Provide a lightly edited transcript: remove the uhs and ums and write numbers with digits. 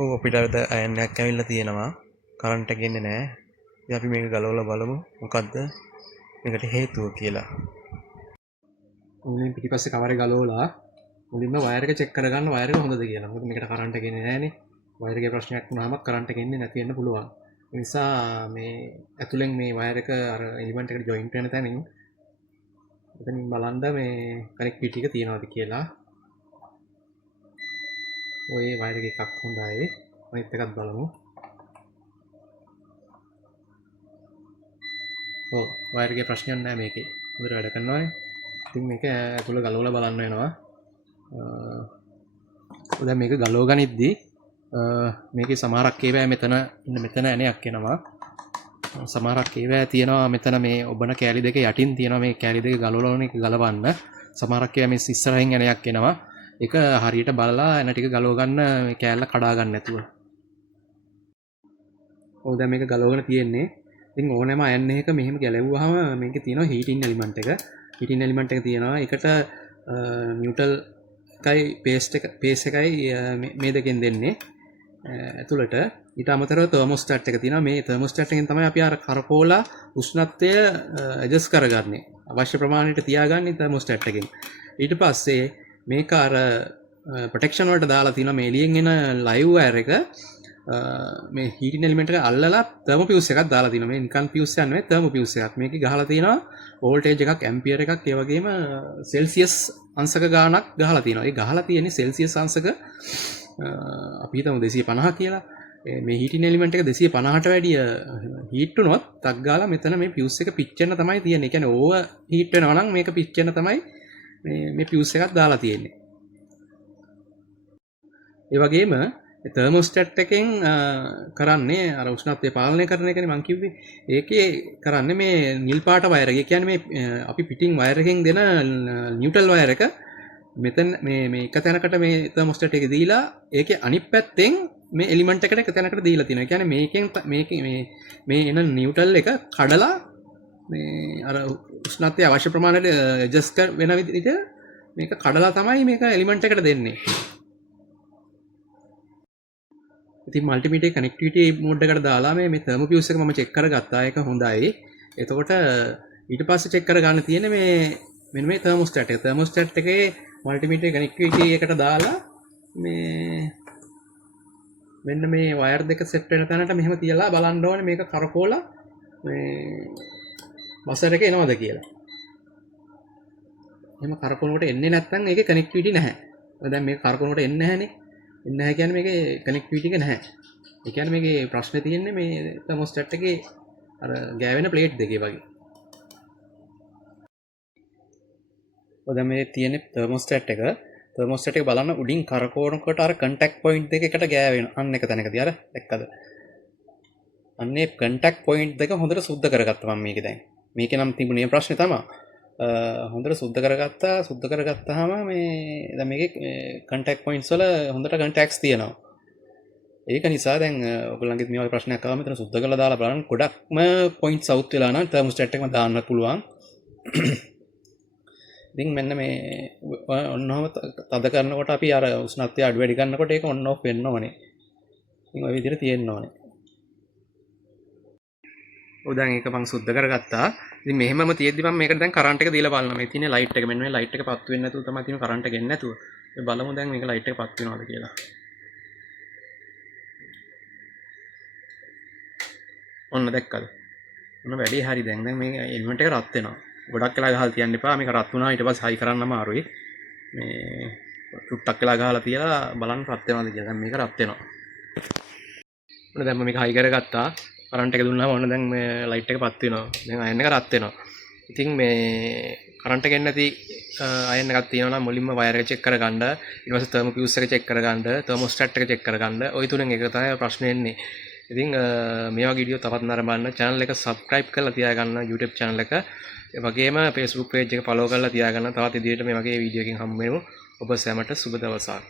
ඔව් අපිට අද අයන් එකක් ඇවිල්ලා තියෙනවා. කරන්ට් එක එන්නේ නැහැ. ඉතින් අපි මේක ගලවලා බලමු මොකද්ද මේකට හේතුව කියලා. මුලින් පිටිපස්සේ කවරේ ගලවලා මුලින්ම වයර් එක චෙක් කරගන්න වයර් එක හොඳද කියලා. මොකද මේකට කරන්ට් එක එන්නේ නැහනේ. වයර් එකේ ප්‍රශ්නයක් වුණාම කරන්ට් එක එන්නේ නැති වෙන්න පුළුවන්. ඒ නිසා මේ ඇතුලෙන් මේ වයර් එක අර එලිමන්ට් එකට ජොයින්ට් වෙන තැනින් එතනින් බලන්න මේ කනෙක්ටිවිටි එක තියෙනවද කියලා. ඔය වයර් එක එකක් හොඳයි. අනිත් එකත් බලමු. ඔව් වයර් එකේ ප්‍රශ්නයක් නැහැ මේකේ. හොඳට වැඩ කරනවානේ. ඉතින් මේක ඇතුළ ගලවලා බලන්න වෙනවා. දැන් මේක ගලව ගනිද්දී මේකේ සමහරක් ඒවා මෙතන ඇණයක් එනවා. සමහරක් ඒවා තියෙනවා මෙතන මේ ඔබන කෑලි දෙක යටින් තියෙනවා මේ කෑලි දෙක ගලවලා එක ගලවන්න. සමහරක් ඒවා මේ ඉස්සරහින් ඇණයක් එනවා. ඒක හරියට බලලා ඇණ ටික ගලව ගන්න මේ කෑල්ල කඩා ගන්න නැතුව. ඔව් දැන් මේක ගලවගෙන තියෙන්නේ. ඉතින් ඕනෑම අයන් එකක මෙහෙම ගැලවුවාම මේකේ තියෙනවා හීටින් එලිමන්ට් එක. හීටින් එලිමන්ට් එක තියෙනවා. ඒකට නියුට්‍රල් එකයි පේස් එකයි මේ දෙකෙන් දෙන්නේ ඇතුළට. ඊට අමතරව තර්මෝස්ටැට් එක තියෙනවා. මේ තර්මෝස්ටැට් එකෙන් තමයි අපි අර කරකෝලා උෂ්ණත්වය ඇඩ්ජස්ට් කරගන්නේ. අවශ්‍ය ප්‍රමාණයට තියාගන්නේ තර්මෝස්ටැට් එකෙන්. ඊට පස්සේ මේක අර ප්‍රොටෙක්ෂන් වලට දාලා තියෙනවා මේ එළියෙන් එන ලයිව් වයර් එක මේ හීටින් එලිමන්ට් එක අල්ලලා තර්මෝ ෆියුස් එකක් දාලා තියෙනවා. මේ නිකන් ෆියුස් එකක් නෙවෙයි තර්මෝ ෆියුස් එකක්. මේකේ ගහලා තියෙනවා වෝල්ටේජ් එකක් ඇම්පියර් එකක් ඒ වගේම සෙල්සියස් අංශක ගාණක් ගහලා තියෙනවා. ඒ ගහලා තියෙන්නේ සෙල්සියස් අංශක අපි හිතමු 250 කියලා. මේ හීටින් එලිමන්ට් එක 250ට වැඩිය හීට් වුණොත් ටක් ගාලා මෙතන මේ ෆියුස් එක පිච්චෙන්න තමයි තියෙන්නේ. ඒ කියන්නේ ඕවර් හීට් වෙනවා නම් මේක පිච්චෙන්න තමයි මේ ෆියුස් එකක් දාලා තියෙන්නේ. ඒ වගේම තර්මෝස්ටැට් එකෙන් කරන්නේ අර උෂ්ණත්වය පාලනය කරන එකනේ මං කිව්වේ. ඒකේ කරන්නේ මේ නිල් පාට වයර් එක. ඒ කියන්නේ මේ අපි පිටින් වයර් එකෙන් දෙන නියුට්‍රල් වයර් එක මෙතන මේ එක තැනකට මේ තර්මෝස්ටැට් එක දීලා ඒකේ අනිත් පැත්තෙන් මේ එලිමන්ට් එකට එක තැනකට දීලා තියෙනවා. ඒ කියන්නේ මේකෙන් මේ එන නියුට්‍රල් එක කඩලා මේ අර උෂ්ණත්වය අවශ්‍ය ප්‍රමාණයට ඇඩ්ජස්ට් වෙන විදිහට මේක කඩලා තමයි මේක එලිමන්ට් එකට දෙන්නේ. ඉතින් මල්ටිමීඩියා කනෙක්ටිවිටි මෝඩ් එකට දාලා මේ තර්මෝ ෆියුස් එක මම චෙක් කරගත්තා. ඒක හොඳයි. එතකොට ඊට පස්සේ චෙක් කරගන්න තියෙන්නේ මෙන්න මේ තර්මෝස්ටැට් එක. තර්මෝස්ටැට් එකේ මල්ටිමීඩියා කනෙක්ටිවිටි එකට දාලා මෙන්න මේ වයර් දෙක සෙට් වෙන තැනට මෙහෙම තියලා බලන්න ඕනේ මේක කරකෝලා මේ බසර් එක එනවද කියලා. එහෙම කරකවනකොට එන්නේ නැත්නම් ඒකේ කනෙක්ටිවිටි නැහැ. දැන් මේක කරකවනකොට එන්නේ නැහනේ. එන්නේ නැහැ කියන්නේ මේකේ කනෙක්ටිවිටි එක නැහැ. ඒ කියන්නේ මේකේ ප්‍රශ්නේ තියෙන්නේ මේ තර්මෝස්ටැට් එකේ අර ගෑවෙන ප්ලේට් දෙකේ වගේ. ඔය දැන් මේ තියෙන තර්මෝස්ටැට් එක බලන්න උඩින් කරකවනකොට අර කන්ටැක්ට් පොයින්ට් දෙක එකට ගෑවෙනවා. අන්න එක තැනකදී අර දැක්කද? අන්නේ කන්ටැක්ට් පොයින්ට් දෙක හොඳට සුද්ධ කරගත්තා මම මේකේ දැන්. මේකේ නම් තිබුණේ ප්‍රශ්නේ තමයි. හොඳට සුද්ධ කරගත්තාම මේ දැන් මේකේ කන්ටැක්ට් පොයින්ට්ස් වල හොඳට කන්ටැක්ට්ස් තියෙනවා. ඒක නිසා දැන් ඔයගොල්ලන්ගෙත් මේ වගේ ප්‍රශ්නයක් ආවම මෙතන සුද්ධ කරලා දාලා බලන්න ගොඩක්ම පොයින්ට්ස් අවුට් වෙලා නම් තර්මෝස්ටැට් එකම දාන්න පුළුවන්. ඉතින් මෙන්න මේ ඔන්නෝම තද කරනකොට අපි අර උෂ්ණත්වය අඩු වැඩි කරනකොට ඒක ඔන් ඔෆ් වෙන්න ඕනේ. ඉතින් ඔය විදිහට තියෙන්න ඕනේ. ඔව් දැන් ඒක මම සුද්ධ කරගත්තා. ඉතින් මෙහෙමම තියෙද්දි මම මේකට දැන් කරන්ට් එක දීලා බලනවා. මේ තියෙන ලයිට් එක මෙන්න මේ ලයිට් එක පත්තු වෙන්නේ නැතුව තමයි තියෙන කරන්ට් එක එන්නේ නැතුව. මේ බලමු දැන් මේක ලයිට් එක පත්තු වෙනවද කියලා. ඔන්න දැක්කද? ඔන්න වැඩේ හරි දැන් මේ එලිමන්ට් එක රත් වෙනවා. ගොඩක් වෙලා ගහලා තියන්න එපා. මේක රත් වුණා ඊට පස්සේ හයි කරන්න අමාරුයි. මේ චුට්ටක් වෙලා ගහලා තියලා බලන්න රත් වෙනවද කියලා. දැන් මේක රත් වෙනවා. ඔන්න දැන් මම මේක හයි කරගත්තා. කරන්ට් එක දුන්නාම ඔන්න දැන් මේ ලයිට් එක පත් වෙනවා. දැන් අයන් එක රත් වෙනවා. ඉතින් මේ කරන්ට් එක එන්නේ නැති අයන් එකක් තියෙනවා නම් මුලින්ම වයර් එක චෙක් කරගන්න, ඊට පස්සේ තර්මෝ ෆියුස් එක චෙක් කරගන්න, තර්මෝස්ටැට් එක චෙක් කරගන්න. ওই තුනෙන් එක තමයි ප්‍රශ්නේ එන්නේ. ඉතින් මේ වගේ වීඩියෝ තවත් නරඹන්න channel එක subscribe කරලා තියාගන්න YouTube channel එක. ඒ වගේම Facebook page එක follow කරලා තියාගන්න. තවත් ඉදිරියට මේ වගේ වීඩියෝ එකකින් හම්බ වෙමු. ඔබ සැමට සුබ දවසක්.